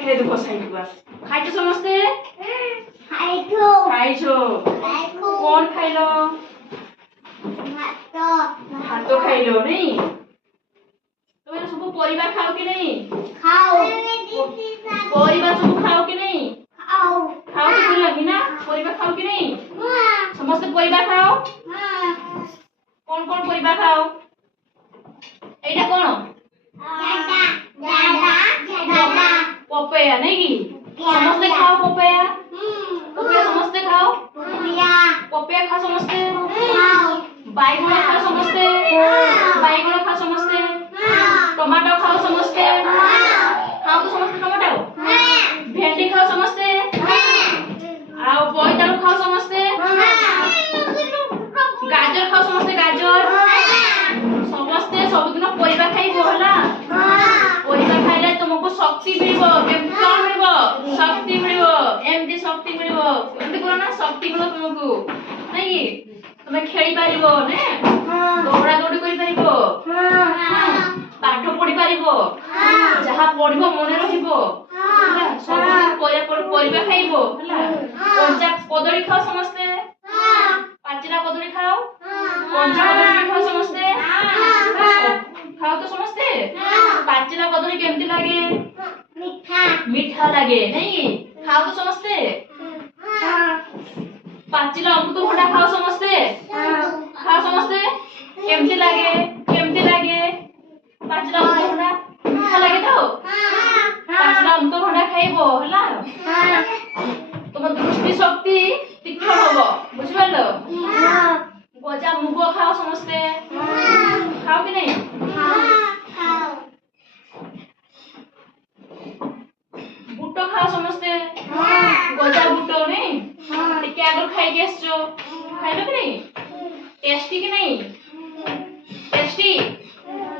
खेले देखो साइड को खाइछो समस्ते खाइछो कौन खाइलो भात खाइलो नहीं तुम सब परिबा खाओ कि नहीं परिबा सब खाओ कि नहीं खाओ तो भल लगी ना परिबा खाओ कि नहीं समस्त परिबा खाओ कौन कौन परिबा खाओ एटा कौन पपया नहीं कि समस्त खाओ पपया पपया समस्त खाओ पपया खा समस्त बैगन खा समस्त बैगन खा समस्त टमाटो खाओ समस्त खाओ तो समस्त टमाटो भेंडी खाओ समस्त आ बोईतालु खाओ समस्त गाजर खाओ समस्त गाजर समस्त सब दिन परिबा खाइबो हला परिबा खाइले तुमको शक्ति मिलिबो केमन मिलिबो शक्ति मिलिबो एमती शक्ति मिलिबो एमती करो ना शक्ति मिलिबो तुमको नहीं तुम्हें खेली पारिबो ने दौड़ा दौड़ी करि पारिबो पाठ पढ़ी पारिबो जहा पढ़िबो मने रहिबो हला सब दिन परिबा खाइबो हला कंचा कदली खाओ समस्ते पाचिला कदली खाओ कंचा कदली खाओ समस्ते खाओ तो समस्ते पाचिला कदली केमती लागे मीठा लागे नहीं खाओ तो समस्ते पाचिला अमृतभंडा खाओ समस्ते खाओ समस्ते केमती लागे पाचिला अमृतभंडा मीठा लागे तो पाचिला अमृतभंडा खाइबो हला तुम दृष्टि शक्ति तीक्ष्ण होबो बुझि पारलो गजा मुग खाओ समस्ते खाओ कि नहीं बुट खाओ समस्ते गजा बुट नहीं टिके आगर खाई के आसछो खाइलो कि नहीं टेस्टी कि नहीं टेस्टी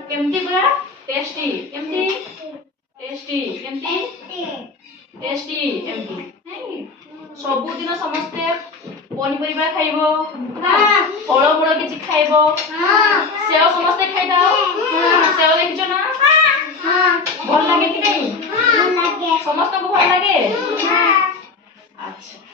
केमती पूरा टेस्टी केमती टेस्टी केमती टेस्टी केमती नहीं सब दिन समस्ते पनिपरिबा खाइबो फल मूल किछि खाइबो सेव समस्ते खाइदाओ सेव देखिछो ना भल लागे कि नहीं समस्त को भल लागे अच्छा।